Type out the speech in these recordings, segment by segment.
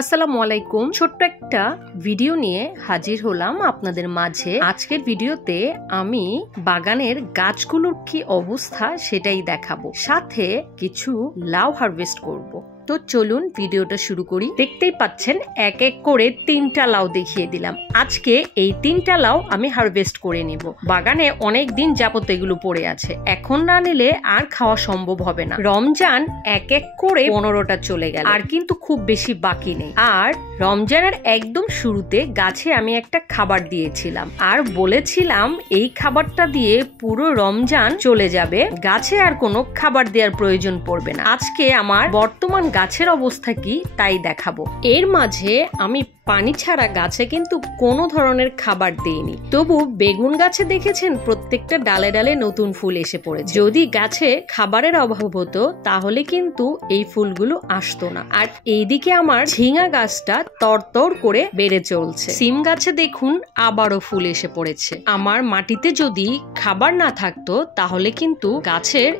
আসসালামু আলাইকুম। ছোট্ট একটা ভিডিও নিয়ে হাজির হলাম আপনাদের মাঝে। আজকের ভিডিওতে আমি বাগানের গাছগুলোর কি অবস্থা সেটাই দেখাবো, সাথে কিছু লাউ হারভেস্ট করব। তো চলুন ভিডিওটা শুরু করি। দেখতেই পাচ্ছেন এক এক করে 3টা লাউ দেখিয়ে দিলাম। আজকে এই 3টা লাউ আমি হারভেস্ট করে নিব। বাগানে অনেক দিন যাবত এগুলো পড়ে আছে, এখন না নিলে আর খাওয়া সম্ভব হবে না। রমজান এক এক করে 15টা চলে গেল, আর কিন্তু খুব বেশি বাকি নেই। আর রমজানের একদম শুরুতে গাছে আমি একটা খাবার দিয়েছিলাম আর বলেছিলাম এই খাবারটা দিয়ে পুরো রমজান চলে যাবে, গাছে আর কোনো খাবার দেওয়ার প্রয়োজন পড়বে না। আজকে আমার বর্তমান গাছের অবস্থা কি তাই দেখাবো। এর মাঝে আমি পানি ছাড়া গাছে কিন্তু কোনো ধরনের খাবার দেইনি, তবু বেগুন গাছে দেখেছেন প্রত্যেকটা ডালে ডালে নতুন ফুল এসে পড়েছে। যদি গাছে খাবারের অভাব হতো তাহলে কিন্তু এই ফুলগুলো আসতো না। আর এইদিকে আমার ঝিঙা গাছটা তরতর করে বেড়ে চলছে। সিম গাছে দেখুন আবারও ফুল এসে পড়েছে। আমার মাটিতে যদি খাবার না থাকতো তাহলে কিন্তু গাছের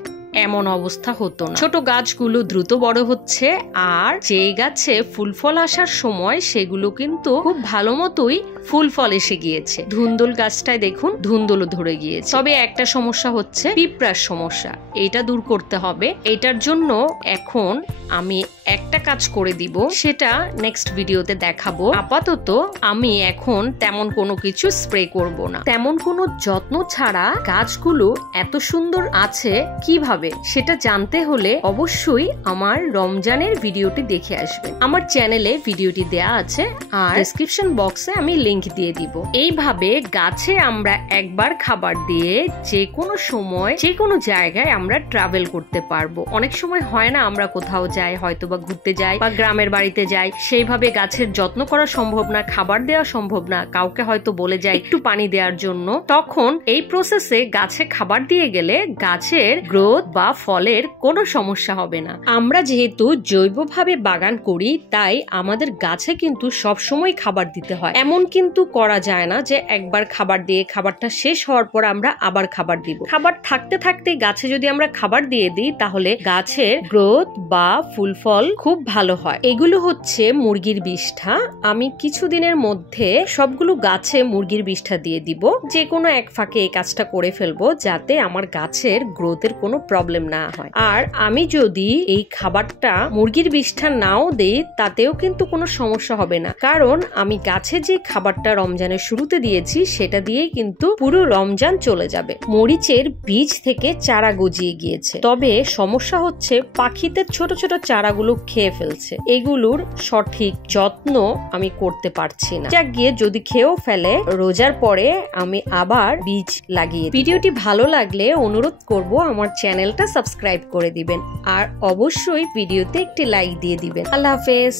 এমন অবস্থা হতো না। ছোট গাছগুলো দ্রুত বড় হচ্ছে, আর যে গাছে ফুল ফল আসার সময় সেগুলো কিন্তু খুব ভালো মতোই ফুল ফল এসে গিয়েছে। ধুন্দুল গাছটায় দেখুন ধুন্দুলও ধরে গিয়েছে। তবে একটা সমস্যা হচ্ছে পিঁপড়ার সমস্যা, এটা দূর করতে হবে। এটার জন্য এখন আমি একটা কাজ করে দিব, সেটা নেক্সট ভিডিওতে দেখাবো। আপাতত আমি এখন তেমন কোনো কিছু স্প্রে করব না। তেমন কোনো যত্ন ছাড়া গাছগুলো এত সুন্দর আছে কিভাবে সেটা জানতে হলে অবশ্যই আমার রমজানের ভিডিওটি দেখে আসবেন। আমার চ্যানেলে ভিডিওটি দেয়া আছে আর ডেসক্রিপশন বক্সে আমি লিংক দিয়ে দিব। এইভাবে গাছে আমরা একবার খাবার দিয়ে যে কোনো সময় যে কোনো জায়গায় আমরা ট্রাভেল করতে পারবো। অনেক সময় হয় না আমরা কোথাও যাই, হয়তো বা ঘুরতে যাই বা গ্রামের বাড়িতে যাই, সেইভাবে গাছের যত্ন করা সম্ভব না, খাবার দেওয়া সম্ভব না, কাউকে হয়তো বলে যাই একটু পানি দেওয়ার জন্য। তখন এই প্রসেসে গাছে খাবার দিয়ে গেলে গাছের গ্রোথ বা ফলের কোনো সমস্যা হবে না। আমরা যেহেতু জৈবভাবে বাগান করি তাই আমাদের গাছে কিন্তু সবসময় খাবার দিতে হয়। এমন কিন্তু করা যায় না যে একবার খাবার দিয়ে খাবারটা শেষ হওয়ার পর আমরা আবার খাবার দিব। খাবার থাকতে থাকতে গাছে যদি আমরা খাবার দিয়ে দিই তাহলে গাছের গ্রোথ বা ফুল ফল খুব ভালো হয়। এগুলো হচ্ছে মুরগির বিষ্ঠা। আমি কিছুদিনের মধ্যে সবগুলো গাছে মুরগির বিষ্ঠা দিয়ে দিব। যে কোনো এক ফাঁকে এই কাজটা করে ফেলবো যাতে আমার গাছের গ্রোথের কোনো প্রবলেম না হয়। আর আমি যদি এই খাবারটা মুরগির বিষ্ঠা নাও দেই তাতেও কিন্তু কোনো সমস্যা হবে না, কারণ আমি গাছে যে খাবারটা রমজানের শুরুতে দিয়েছি সেটা দিয়েই কিন্তু পুরো রমজান চলে যাবে। মরিচের বীজ থেকে চারা গজিয়ে গিয়েছে, তবে সমস্যা হচ্ছে পাখিতে ছোট ছোট চারাগুলো খেয়ে ফেলছে। এগুলোর সঠিক যত্ন আমি করতে পারছি না। যা গিয়ে যদি খেয়েও ফেলে রোজার পরে আমি আবার বীজ লাগিয়ে। ভিডিওটি ভালো লাগলে অনুরোধ করব আমার চ্যানেলটা সাবস্ক্রাইব করে দিবেন আর অবশ্যই ভিডিওতে একটি লাইক দিয়ে দিবেন। আল্লাহ হাফেজ।